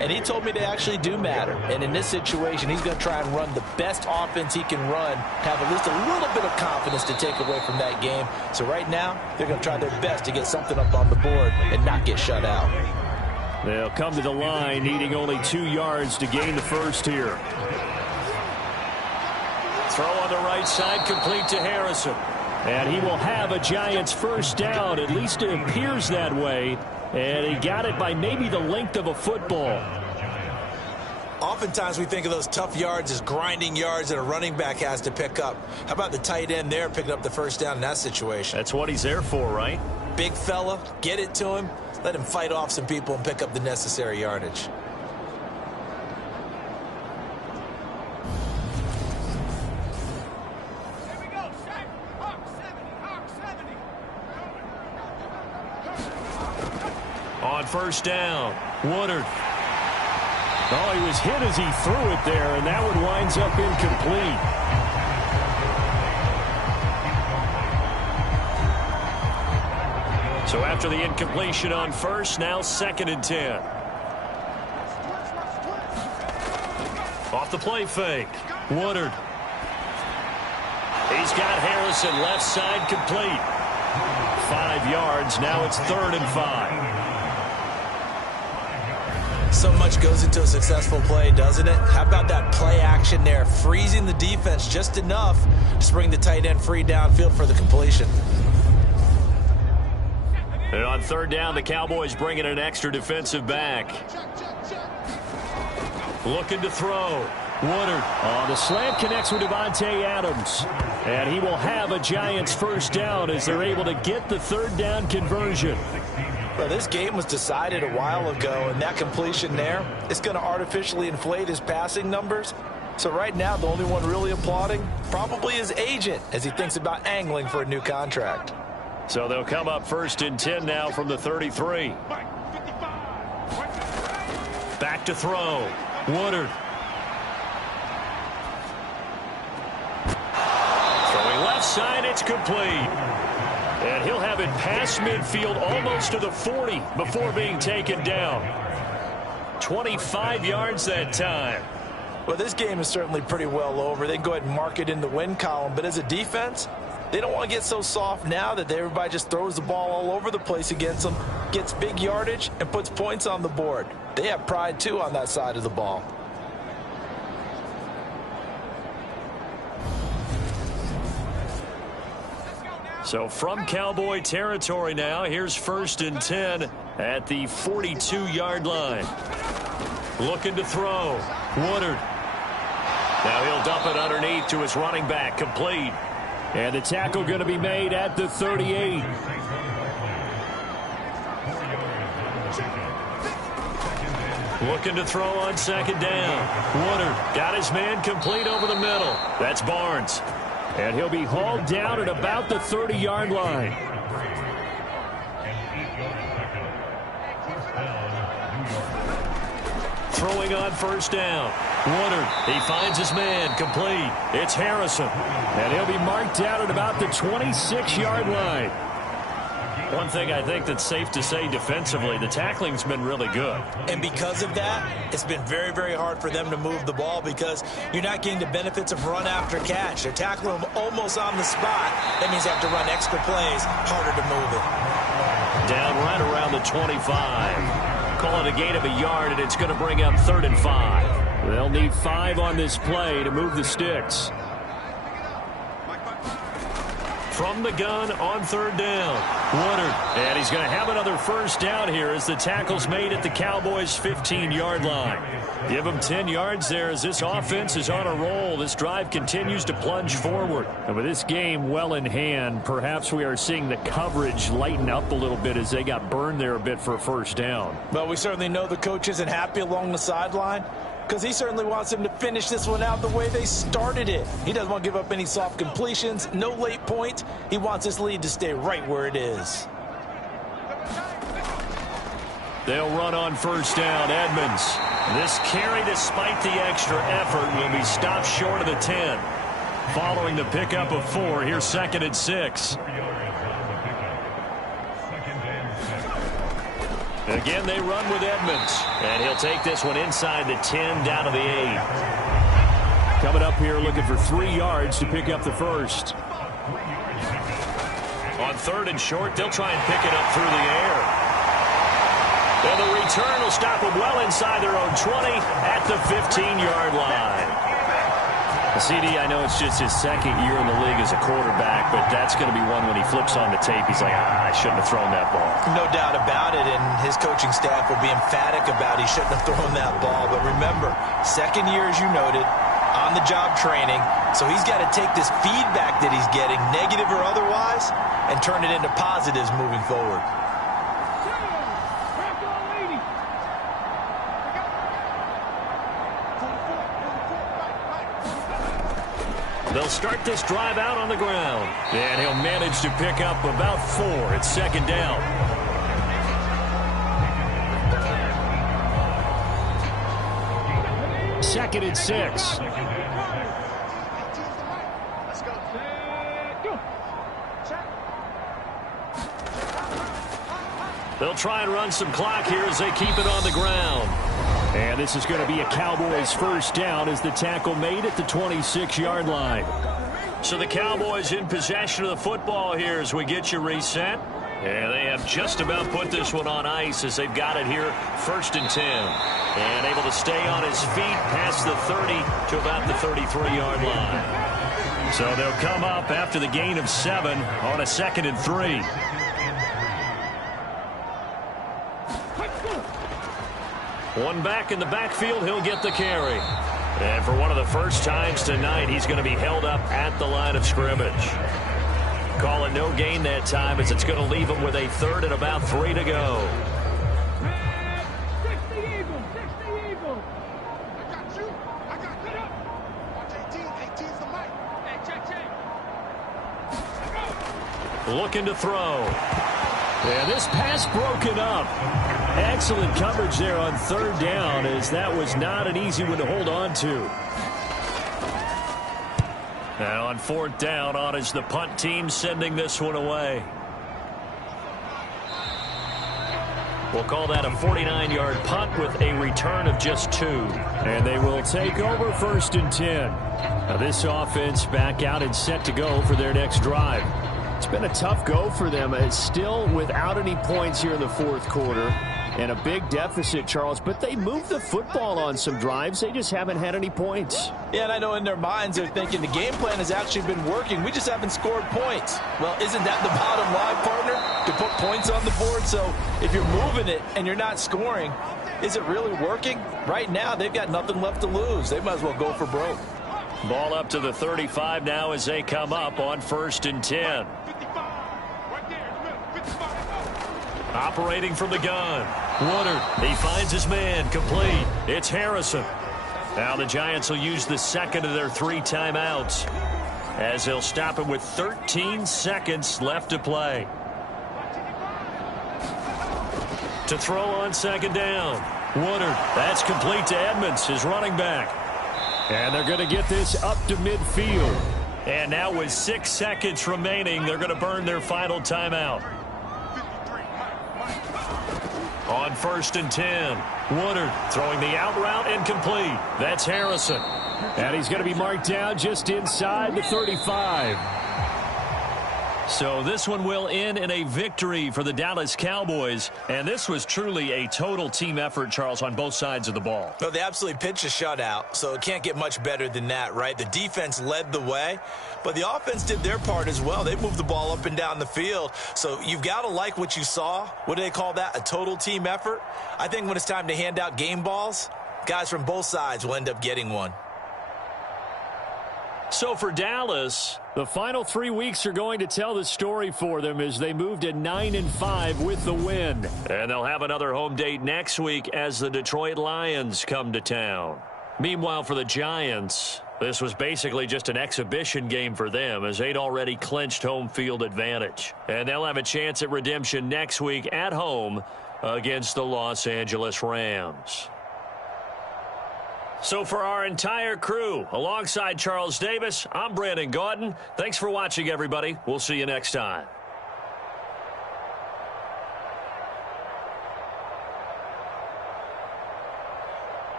And he told me they actually do matter. And in this situation, he's going to try and run the best offense he can run, have at least a little bit of confidence to take away from that game. So right now, they're going to try their best to get something up on the board and not get shut out. They'll come to the line, needing only 2 yards to gain the 1st here. Throw on the right side, complete to Harrison. And he will have a Giants 1st down. At least it appears that way. And he got it by maybe the length of a football. Oftentimes we think of those tough yards as grinding yards that a running back has to pick up. How about the tight end there picking up the 1st down in that situation? That's what he's there for, right? Big fella, get it to him, let him fight off some people and pick up the necessary yardage. On 1st down, Woodard. Oh, he was hit as he threw it there, and that one winds up incomplete. So after the incompletion on 1st, now 2nd and 10. Off the play fake, Woodard. He's got Harrison left side complete. 5 yards, now it's 3rd and 5. So much goes into a successful play, doesn't it? How about that play action there, freezing the defense just enough to bring the tight end free downfield for the completion. And on 3rd down, the Cowboys bring in an extra defensive back. Looking to throw. Woodard. The slant connects with Devontae Adams. And he will have a Giants 1st down as they're able to get the 3rd down conversion. Well, this game was decided a while ago, and that completion there is going to artificially inflate his passing numbers. So right now, the only one really applauding probably his agent as he thinks about angling for a new contract. So they'll come up 1st and 10 now from the 33. Back to throw. Woodard. Throwing left side, it's complete. And he'll have it past midfield almost to the 40 before being taken down. 25 yards that time. Well, this game is certainly pretty well over. They can go ahead and mark it in the win column. But as a defense, they don't want to get so soft now that everybody just throws the ball all over the place against them, gets big yardage, and puts points on the board. They have pride, too, on that side of the ball. So from Cowboy territory now, here's 1st and 10 at the 42-yard line. Looking to throw. Woodard. Now he'll dump it underneath to his running back. Complete. And the tackle going to be made at the 38. Looking to throw on second down. Woodard got his man complete over the middle. That's Barnes. And he'll be hauled down at about the 30-yard line. Throwing on first down. Woodard, he finds his man complete. It's Harrison. And he'll be marked out at about the 26-yard line. One thing I think that's safe to say defensively, the tackling's been really good. And because of that, it's been very, very hard for them to move the ball because you're not getting the benefits of run after catch. They're tackling them almost on the spot. That means they have to run extra plays, harder to move it. Down right around the 25. Call it a gain of a yard, and it's going to bring up 3rd and 5. They'll need 5 on this play to move the sticks. From the gun on 3rd down. Woodard. And he's going to have another first down here as the tackle's made at the Cowboys' 15-yard line. Give them 10 yards there as this offense is on a roll. This drive continues to plunge forward. And with this game well in hand, perhaps we are seeing the coverage lighten up a little bit as they got burned there a bit for a first down. Well, we certainly know the coach isn't happy along the sideline, because he certainly wants them to finish this one out the way they started it. He doesn't want to give up any soft completions, no late points. He wants this lead to stay right where it is. They'll run on first down. Edmonds. This carry, despite the extra effort, will be stopped short of the 10. Following the pickup of 4, here's 2nd and 6. Again, they run with Edmonds. And he'll take this one inside the 10 down to the 8. Coming up here looking for 3 yards to pick up the first. On 3rd and short, they'll try and pick it up through the air. And the return will stop them well inside their own 20 at the 15-yard line. CD, I know it's just his 2nd year in the league as a quarterback, but that's going to be one when he flips on the tape. He's like, I shouldn't have thrown that ball. No doubt about it, and his coaching staff will be emphatic about he shouldn't have thrown that ball. But remember, 2nd year, as you noted, on-the-job training, so he's got to take this feedback that he's getting, negative or otherwise, and turn it into positives moving forward. They'll start this drive out on the ground. And he'll manage to pick up about 4. It's 2nd down. Second and 6. They'll try and run some clock here as they keep it on the ground. And this is going to be a Cowboys first down as the tackle made at the 26-yard line. So the Cowboys in possession of the football here as we get you reset. And they have just about put this one on ice as they've got it here 1st and 10. And able to stay on his feet past the 30 to about the 33-yard line. So they'll come up after the gain of 7 on a 2nd and 3. One back in the backfield, he'll get the carry. And for one of the first times tonight, he's going to be held up at the line of scrimmage. Calling no gain that time as it's going to leave him with a 3rd and about 3 to go. Looking to throw. And this pass broken up. Excellent coverage there on 3rd down as that was not an easy one to hold on to. And on 4th down, on is the punt team sending this one away. We'll call that a 49-yard punt with a return of just 2. And they will take over 1st and 10. Now this offense back out and set to go for their next drive. It's been a tough go for them. It's still without any points here in the 4th quarter. And a big deficit, Charles, but they moved the football on some drives. They just haven't had any points. Yeah, and I know in their minds they're thinking the game plan has actually been working. We just haven't scored points. Well, isn't that the bottom line, partner? to put points on the board. So if you're moving it and you're not scoring, is it really working? Right now, they've got nothing left to lose. They might as well go for broke. Ball up to the 35 now as they come up on 1st and 10. Operating from the gun. Woodard, he finds his man, complete. It's Harrison. Now the Giants will use the second of their 3 timeouts as they'll stop it with 13 seconds left to play. To throw on 2nd down. Woodard, that's complete to Edmonds, his running back. And they're going to get this up to midfield. And now with 6 seconds remaining, they're going to burn their final timeout. On 1st and 10, Woodard throwing the out route incomplete. That's Harrison. And he's going to be marked down just inside the 35. So this one will end in a victory for the Dallas Cowboys. And this was truly a total team effort, Charles, on both sides of the ball. No, they absolutely pitched a shutout, so it can't get much better than that, right? The defense led the way, but the offense did their part as well. They moved the ball up and down the field. So you've got to like what you saw. What do they call that? A total team effort? I think when it's time to hand out game balls, guys from both sides will end up getting one. So for Dallas, the final 3 weeks are going to tell the story for them as they move to 9-5 with the win. And they'll have another home date next week as the Detroit Lions come to town. Meanwhile, for the Giants, this was basically just an exhibition game for them as they'd already clinched home field advantage. And they'll have a chance at redemption next week at home against the Los Angeles Rams. So for our entire crew, alongside Charles Davis, I'm Brandon Gaudin. Thanks for watching, everybody. We'll see you next time.